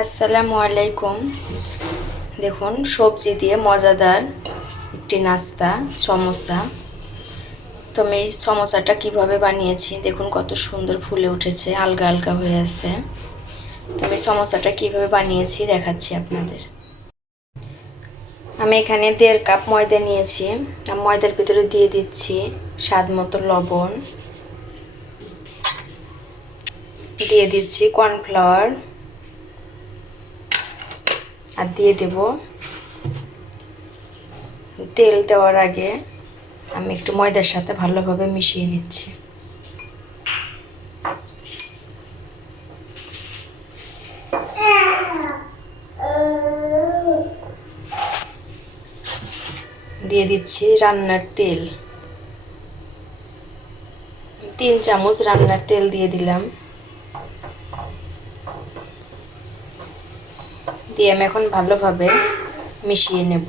আসসালামু আলাইকুম। দেখুন সবজি দিয়ে মজাদার একটি নাস্তা সমোসা। তো আমি এই সমোসাটা কীভাবে বানিয়েছি দেখুন, কত সুন্দর ফুলে উঠেছে, আলগা আলগা হয়ে আছে। তো আমি সমোসাটা কীভাবে বানিয়েছি দেখাচ্ছি আপনাদের। আমি এখানে 1.5 কাপ ময়দা নিয়েছি। ময়দার ভিতরে দিয়ে দিচ্ছি স্বাদ মতো লবণ, দিয়ে দিচ্ছি কর্নফ্লাওয়ার, আর দিয়ে দেব তেল। দেওয়ার আগে আমি একটু ময়দার সাথে ভালোভাবে মিশিয়ে নিচ্ছি। দিয়ে দিচ্ছি রান্নার তেল, 3 চামচ রান্নার তেল দিয়ে দিলাম। দিয়ে আমি এখন ভালোভাবে মিশিয়ে নেব।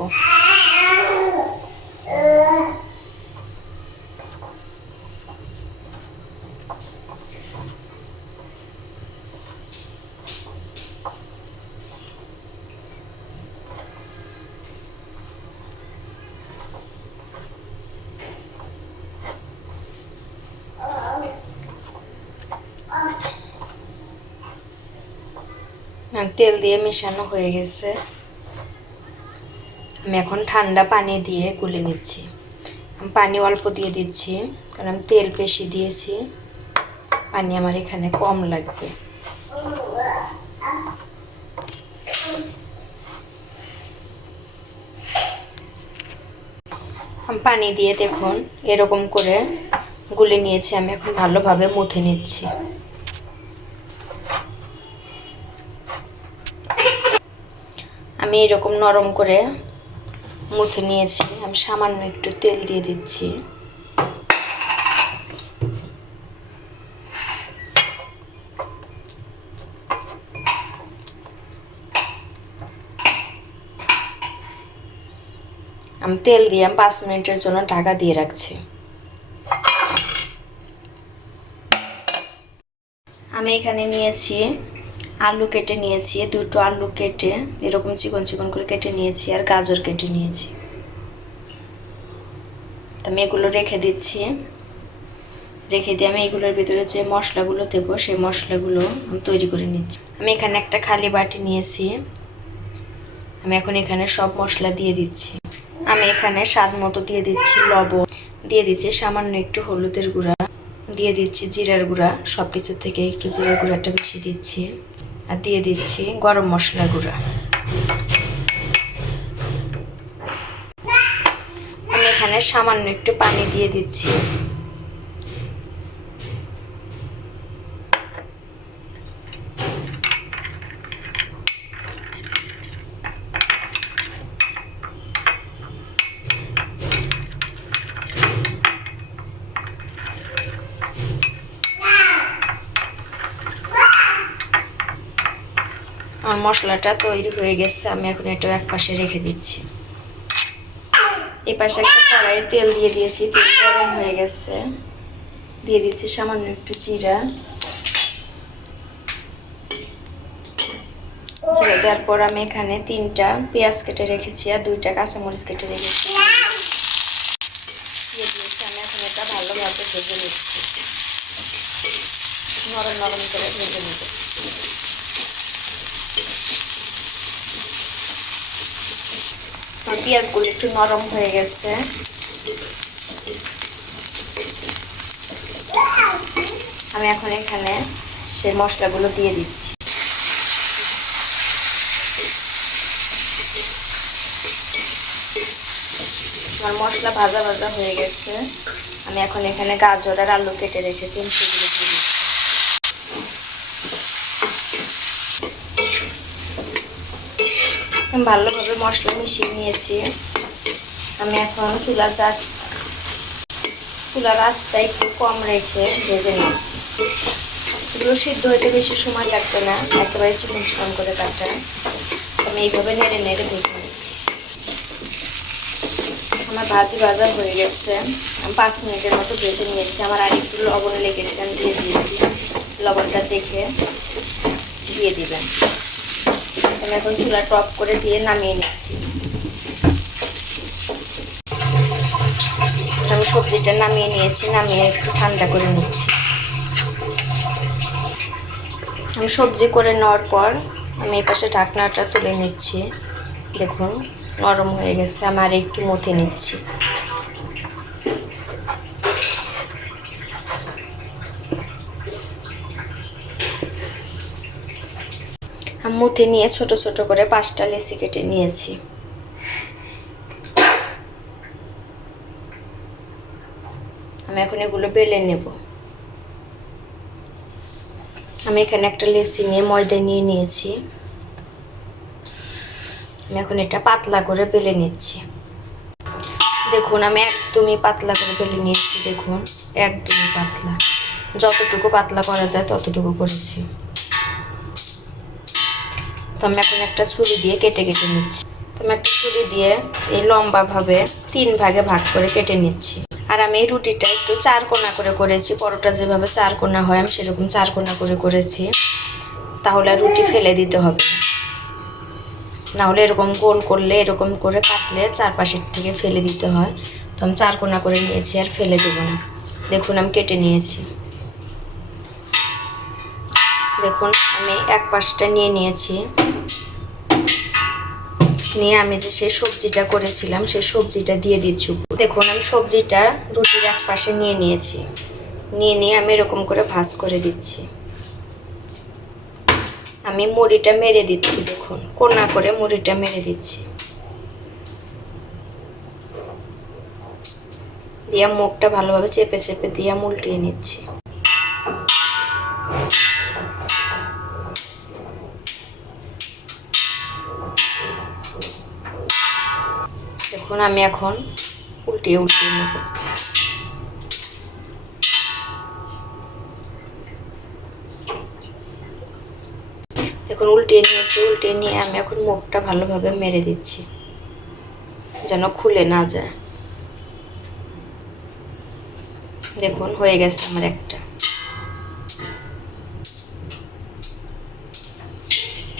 তেল দিয়ে মেশানো হয়ে গেছে। আমি এখন ঠান্ডা পানি দিয়ে গুলে নিচ্ছি। আমি পানি অল্প দিয়ে দিচ্ছি, কারণ আমি তেল বেশি দিয়েছি, পানি আমার এখানে কম লাগবে। আমি পানি দিয়ে দেখুন এরকম করে গুলে নিয়েছি। আমি এখন ভালোভাবে মুথে নিচ্ছি। আমি এরকম নরম করে মুথে নিয়েছি। আমি সামান্য একটু তেল দিয়ে দিচ্ছি। আমি তেল দিয়ে 5 মিনিটের জন্য ঢাকা দিয়ে রাখছি। আমি এখানে নিয়েছি আলু কেটে নিয়েছি, 2টো আলু কেটে এরকম চিকন চিকন করে কেটে নিয়েছি, আর গাজর কেটে নিয়েছি। তো আমি এগুলো রেখে দিচ্ছি। রেখে দিয়ে আমি এগুলোর ভিতরে যে মশলাগুলো দেবো সেই মশলাগুলো আমি তৈরি করে নিচ্ছি। আমি এখানে একটা খালি বাটি নিয়েছি। আমি এখন এখানে সব মশলা দিয়ে দিচ্ছি। আমি এখানে স্বাদ মতো দিয়ে দিচ্ছি লবণ, দিয়ে দিচ্ছি সামান্য একটু হলুদের গুঁড়া, দিয়ে দিচ্ছি জিরার গুঁড়া, সব কিছু থেকে একটু জিরার গুঁড়াটা বেশি দিচ্ছি, আর দিয়ে দিচ্ছি গরম মশলা গুঁড়া। আমি এখানে সামান্য একটু পানি দিয়ে দিচ্ছি। আমার মশলাটা তৈরি হয়ে গেছে। আমি এখন এটা এক পাশে রেখে দিচ্ছি। এই পাশে একটা কড়াইয়ে তেল দিয়ে দিয়েছি, তেল গরম হয়ে গেছে। দিয়ে দিচ্ছি সামান্য একটু জিরা। জিরা দেওয়ার পর আমি এখানে 3টা পেঁয়াজ কেটে রেখেছি আর 2টা কাঁচামরিচ কেটে রেখেছি দিয়ে দিয়েছি। আমি এখন এটা ভালোভাবে ভেজে নিচ্ছি, নরম নরম করে ভেজে নিতে। পেঁয়াজগুলো একটু নরম হয়ে গেছে। আমি এখন এখানে সেই মশলাগুলো দিয়ে দিচ্ছি। আমার মশলা ভাজা ভাজা হয়ে গেছে। আমি এখন এখানে গাজর আর আলু কেটে রেখেছি, সেগুলো দিয়ে দিচ্ছি। ভালোভাবে মশলা মিশিয়ে নিয়েছি। আমি এখন চুলার আঁচটা একটু কম রেখে ভেজে নিয়েছি। এগুলো সিদ্ধ হইতে বেশি সময় লাগবে না, একেবারে চিকন চিকন করে কাটা। আমি এইভাবে নেড়ে নেড়ে ভেজে নিয়েছি। আমার ভাজা হয়ে গেছে। আমি 5 মিনিটের মতো ভেজে নিয়েছি। আমার আর একটু লবণ লেগেছে, আমি দিয়ে দিয়েছি। লবণটা দেখে দিয়ে দিবেন। আমি এখন চুলা টপ করে দিয়ে নামিয়ে নিচ্ছি। আমি সবজিটা নামিয়ে নিয়েছি, নামিয়ে একটু ঠান্ডা করে নিচ্ছি। আমি সবজি করে নেওয়ার পর আমি এই পাশে ঢাকনাটা তুলে নিচ্ছি। দেখুন নরম হয়ে গেছে, আমার একটু মথে নিচ্ছি। আমি মথে নিয়ে ছোট ছোট করে 5টা লেচি কেটে নিয়েছি। আমি এখন এগুলো বেলে নেব। আমি এখানে একটা লেচি নিয়ে ময়দা নিয়ে নিয়েছি। আমি এখন এটা পাতলা করে বেলে নিচ্ছি। দেখুন আমি একদমই পাতলা করে বেলে নিয়েছি। দেখুন একদমই পাতলা, যতটুকু পাতলা করা যায় ততটুকু করেছি। তো আমি এখন একটা ছুরি দিয়ে কেটে কেটে নিচ্ছি। তো আমি একটা ছুরি দিয়ে এই লম্বাভাবে 3 ভাগে ভাগ করে কেটে নিচ্ছি। আর আমি এই রুটিটা একটু 4 কোনা করে করেছি। পরোটা যেভাবে 4 কোনা হয় আমি সেরকম 4 কোনা করে করেছি, তাহলে রুটি ফেলে দিতে হবে না। হলে এরকম গোল করলে, এরকম করে কাটলে চারপাশের থেকে ফেলে দিতে হয়। তো আমি 4 কোনা করে নিয়েছি, আর ফেলে দেবো না। দেখুন আমি কেটে নিয়েছি। দেখুন আমি এক পাশটা নিয়ে নিয়েছি। নিয়ে আমি যে সেই সবজিটা করেছিলাম সেই সবজিটা দিয়ে দিচ্ছি। দেখুন আমি সবজিটা রুটির এক পাশে নিয়ে নিয়েছি। নিয়ে আমি এরকম করে ভাঁজ করে দিচ্ছি। আমি মুড়িটা মেরে দিচ্ছি। দেখুন কোনা করে মুড়িটা মেরে দিচ্ছি। দিয়ে মুখটা ভালোভাবে চেপে চেপে দিয়ে উল্টিয়ে নিচ্ছি। দেখুন আমি এখন উল্টিয়ে নেব। দেখুন উল্টিয়ে নিয়েছি। উল্টিয়ে নিয়ে আমি এখন মুখটা ভালোভাবে মেরে দিচ্ছি যেন খুলে না যায়। দেখুন হয়ে গেছে আমার একটা।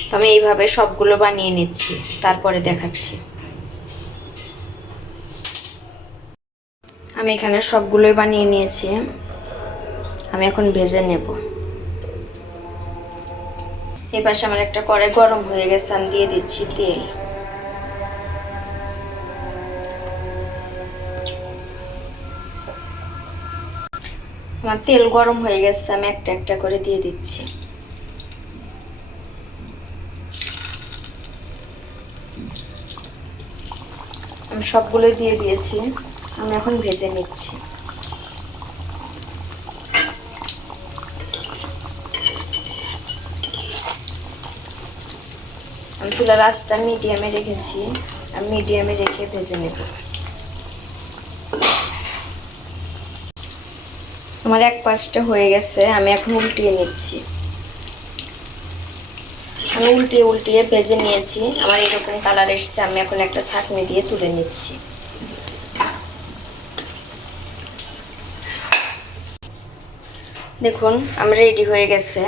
তো আমি এইভাবে সবগুলো বানিয়ে নিচ্ছি, তারপরে দেখাচ্ছি। আমি এখানে সবগুলোই বানিয়ে নিয়েছি। আমি এখন ভেজে নেব। এই পাশে আমার একটা কড়াই গরম হয়ে গেছে, আমি দিয়ে দিচ্ছি তেল। আমার তেল গরম হয়ে গেছে, আমি একটা একটা করে দিয়ে দিচ্ছি। আমি সবগুলোই দিয়ে দিয়েছি। আমি এখন ভেজে নিচ্ছি। আমি চুলার আঁচটা মিডিয়ামে রেখেছি। আমি মিডিয়ামে রেখে ভেজে নেব। আমার এক পাশটা হয়ে গেছে, আমি এখন উল্টিয়ে নিচ্ছি। আমি উল্টিয়ে ভেজে নিয়েছি। আমার এরকম কালার এসেছে। আমি এখন একটা ছাঁকনি দিয়ে তুলে নিচ্ছি। দেখুন আমার রেডি হয়ে গেছে।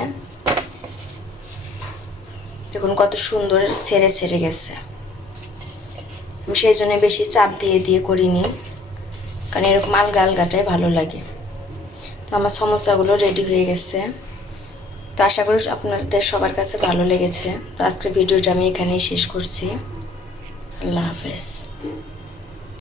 দেখুন কত সুন্দর ছেড়ে ছেড়ে গেছে। আমি সেই জন্য বেশি চাপ দিয়ে করিনি, কারণ এরকম আলগা আলগাটাই ভালো লাগে। তো আমার সমোসাগুলো রেডি হয়ে গেছে। তো আশা করি আপনাদের সবার কাছে ভালো লেগেছে। তো আজকের ভিডিওটা আমি এখানেই শেষ করছি। আল্লাহ হাফেজ।